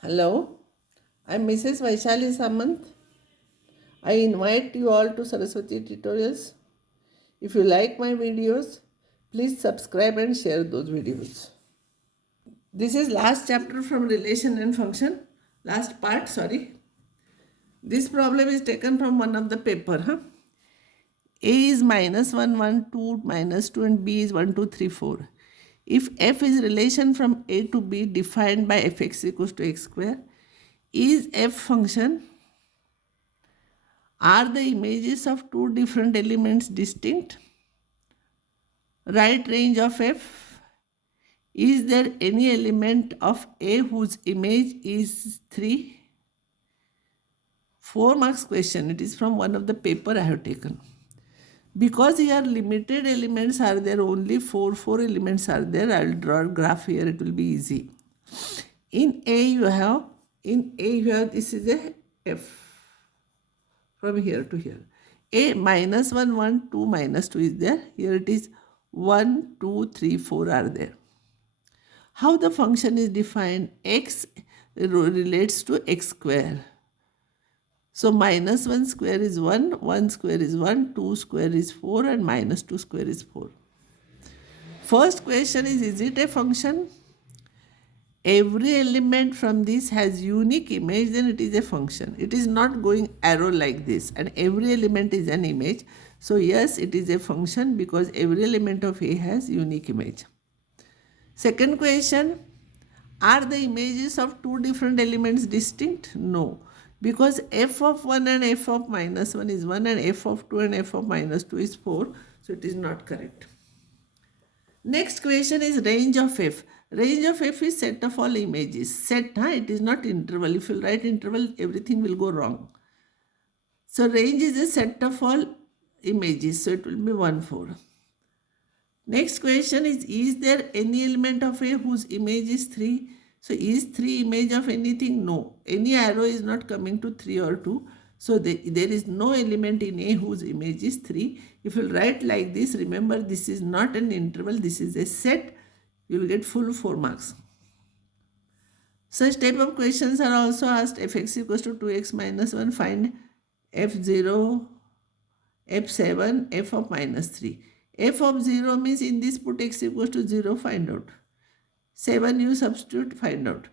Hello, I'm Mrs. Vaishali Samant. I invite you all to Saraswati tutorials. If you like my videos, please subscribe and share those videos. This is last chapter from relation and function. Last part, sorry. This problem is taken from one of the paper. A is minus 1, 1, 2, minus 2 and B is 1, 2, 3, 4. If f is relation from A to B defined by fx equals to x square, is f function are the images of two different elements distinct? Right range of f. Is there any element of A whose image is 3? 4 marks question. It is from one of the paper I have taken. Because here limited elements are there, only 4 elements are there. I will draw a graph here, it will be easy. In A you have this is a f from here to here. A minus 1, 1, 2, minus 2 is there. Here it is 1, 2, 3, 4 are there. How the function is defined? X relates to x square. So minus 1 square is 1, 1 square is 1, 2 square is 4 and minus 2 square is 4. First question is it a function? Every element from this has unique image, then it is a function. It is not going arrow like this and every element is an image. So yes, it is a function because every element of A has unique image. Second question, are the images of two different elements distinct? No, because f of 1 and f of minus 1 is 1 and f of 2 and f of minus 2 is 4. So it is not correct. Next question is range of f. Range of f is set of all images. Set, it is not interval. If you write interval, everything will go wrong. So range is a set of all images. So it will be 1, 4. Next question is there any element of A whose image is 3? So is 3 image of anything? No. Any arrow is not coming to 3 or 2. So there is no element in A whose image is 3. If you write like this, remember this is not an interval, this is a set. You will get full 4 marks. Such type of questions are also asked. Fx equals to 2x minus 1, find f0, f7, f of minus 3. F of 0 means in this put x equals to 0, find out. 7 you substitute, find out.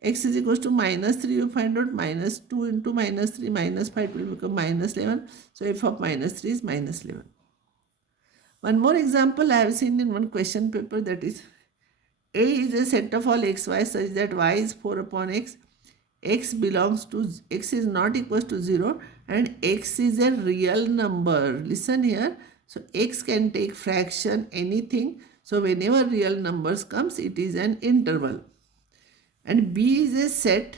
X is equals to minus 3, you find out. Minus 2 into minus 3, minus 5 will become minus 11. So f of minus 3 is minus 11. One more example I have seen in one question paper, that is A is a set of all xy such that y is 4 upon x. X is not equals to 0 and x is a real number. Listen here. So x can take fraction, anything. So whenever real numbers comes, it is an interval. And B is a set,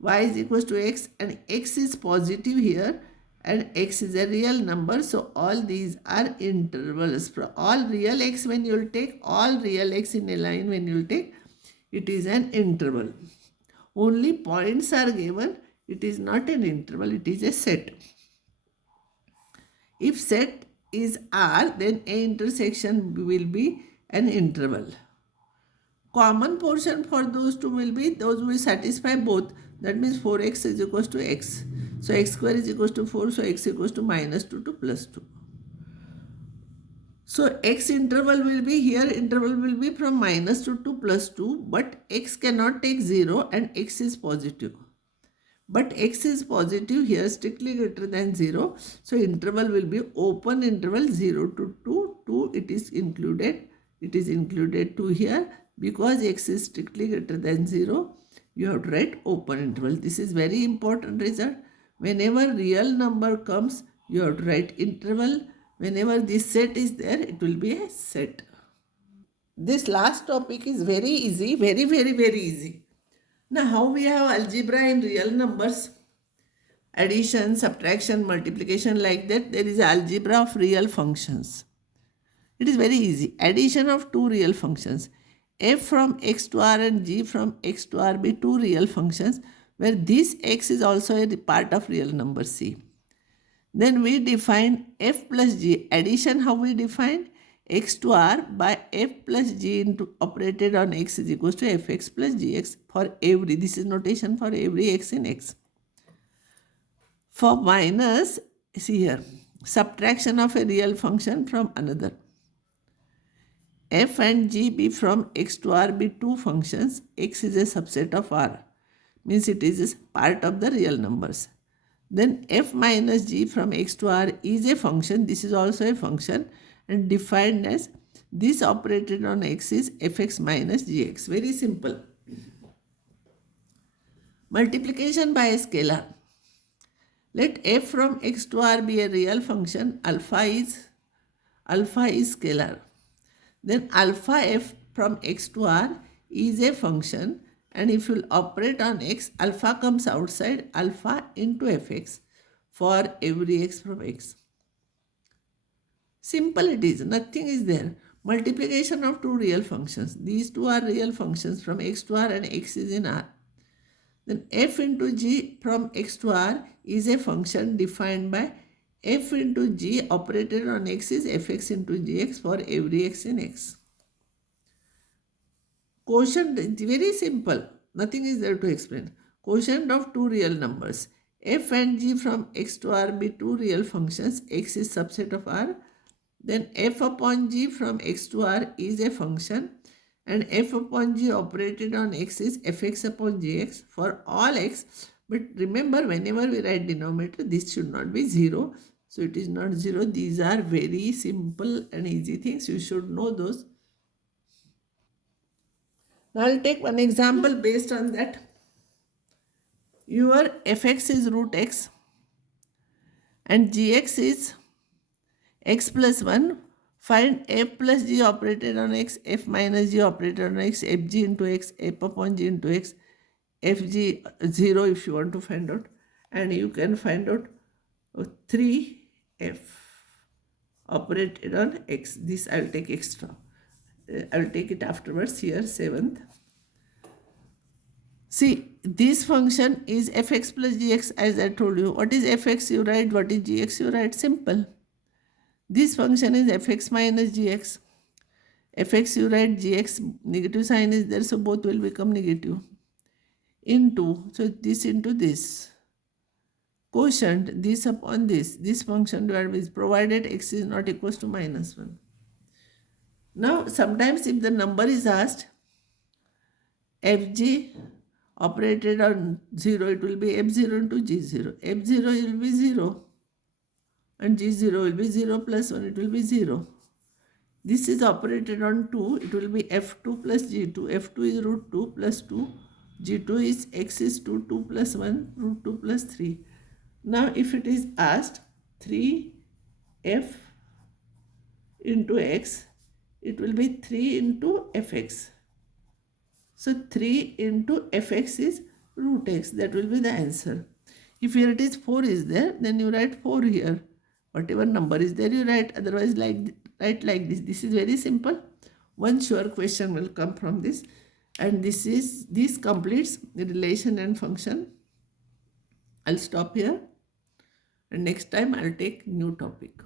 y is equals to x and x is positive here and x is a real number. So all these are intervals. For all real x when you will take, all real x in a line when you will take, it is an interval. Only points are given. It is not an interval, it is a set. If set is R, then A intersection will be an interval. Common portion for those two will be those who satisfy both. That means 4x is equals to x. So x square is equals to 4. So x equals to minus 2 to plus 2. So x interval will be here, interval will be from minus 2 to plus 2, but x cannot take 0 and x is positive. But x is positive here, strictly greater than 0. So interval will be open interval 0 to 2. 2 it is included 2 here. Because x is strictly greater than 0, you have to write open interval. This is very important result. Whenever real number comes, you have to write interval. Whenever this set is there, it will be a set. This last topic is very easy, very easy. Now how we have algebra in real numbers, addition, subtraction, multiplication, like that, there is algebra of real functions. It is very easy. Addition of two real functions. F from x to r and g from x to r be two real functions where this x is also a part of real number c. Then we define f plus g. Addition, how we define? x to r by f plus g into operated on x is equals to fx plus gx for every, this is notation for every x in x. For minus, see here, subtraction of a real function from another. F and g be from x to r be two functions. X is a subset of r, means it is part of the real numbers. Then f minus g from x to r is a function. This is also a function and defined as this operated on x is fx minus gx. Very simple. Multiplication by a scalar. Let f from x to r be a real function. Alpha is scalar. Then alpha f from x to r is a function, and if you operate on x, alpha comes outside, alpha into fx for every x from x. Simple it is, nothing is there. Multiplication of two real functions. These two are real functions from x to r and x is in r. Then f into g from x to r is a function defined by f into g operated on x is fx into gx for every x in x. Quotient, very simple, nothing is there to explain. Quotient of two real numbers. F and g from x to r be two real functions. X is subset of r. Then f upon g from x to r is a function, and f upon g operated on x is fx upon gx for all x. But remember, whenever we write denominator, this should not be 0. So it is not 0. These are very simple and easy things. You should know those. Now I'll take one example based on that. Your fx is root x and gx is x plus 1. Find f plus g operated on x, f minus g operated on x, fg into x, f upon g into x, fg 0 if you want to find out. And you can find out 3f operated on x. This I will take extra. I will take it afterwards here, 7th. See, this function is fx plus gx as I told you. What is fx you write, what is gx you write, simple. This function is fx minus gx. Fx you write, gx negative sign is there, so both will become negative. Into, so this into this. Quotient, this upon this function divided with, provided x is not equals to minus 1. Now, sometimes if the number is asked, fg operated on 0, it will be f0 into g0. f0 will be 0 and g0 will be 0 plus 1, it will be 0. This is operated on 2, it will be f2 plus g2. f2 is root 2 plus 2. g2 is x is 2, 2 plus 1, root 2 plus 3. Now, if it is asked 3f into x, it will be 3 into fx. So 3 into fx is root x. That will be the answer. If here it is 4 is there, then you write 4 here. Whatever number is there, you write. Otherwise, write like this. This is very simple. One sure question will come from this. And this completes the relation and function. I'll stop here. And next time I'll take new topic.